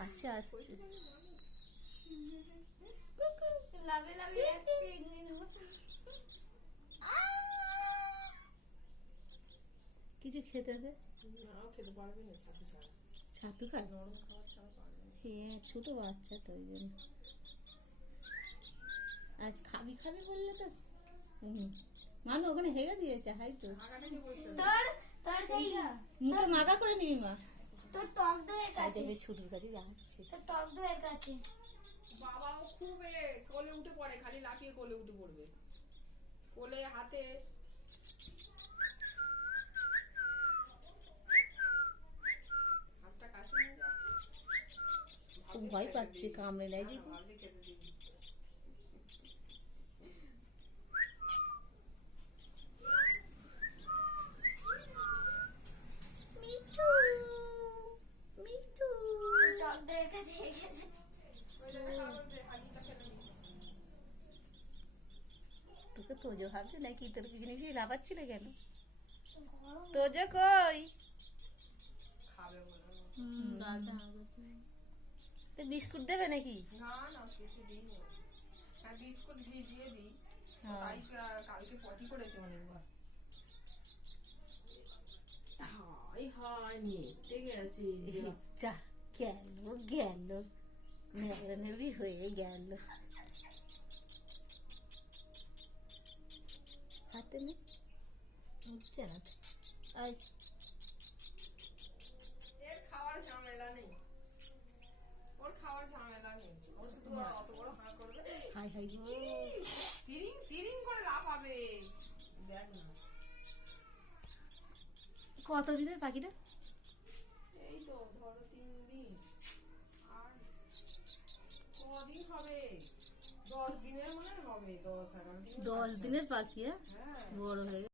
কাছে আসছে। কিছু খেতে দে। খেতে পারবে না, ছাতু ছাড়া। ছাতু খায়? নরম খাবার ছাড়া পারবে না। হ্যাঁ, ছোট বাচ্চা তো ওই জন্য। আজ খাবি খাবি বললে তো মানু ওখানে হেগে দিয়েছে। হাই তো মুখে মাখা করে নিবি মা। তোর টক দইয়ের কাছে, ছুটুর কাছে যাচ্ছে। তোর টক দইয়ের কাছে। বাবাও খুব কোলে উঠে পড়ে, খালি লাফিয়ে কোলে উঠে পড়বে। কোলে হাতে হাতটা কাছে নিয়ে যাচ্ছে। খুব ভয় পাচ্ছে, কামড়ে নেয় যে। ভাবলে খেতে দিবি। মিঠু মিঠু টক দইয়ের কাছে গেছে। তোকে তোজো ভাবছে নাকি? তোর পিছনে পিছনে লাফাচ্ছিল কেন? তোজো কই? খাবে বলে। তো বিস্কুট দেবে নাকি? না না, কিছু দিইনি। হ্যাঁ, বিস্কুট ভিজিয়ে দিই। হ্যাঁ। তাই কালকে পটি করেছে অনেকবার। হাই হাই, মেটে গেছে। যা গেল গেল, নেবি হয়ে গেল। হাতে নে, উঠছে না তো। আয় এর খাওয়ার ঝামেলা নেই, ওর খাওয়ার ঝামেলা নেই। ও শুধু অত বড় হাঁ করবে, হাই হাই গো। তিরিং তিরিং করে লাফাবে। দেখ না, কত দিনের পাখিটা? এই তো ধরো 3 দিন। আর কদিন হবে? 10 দিনের মনে হবে, 10-11 দিন। 10 দিনের পাখি? হ্যাঁ, হ্যাঁ। বড় হয়ে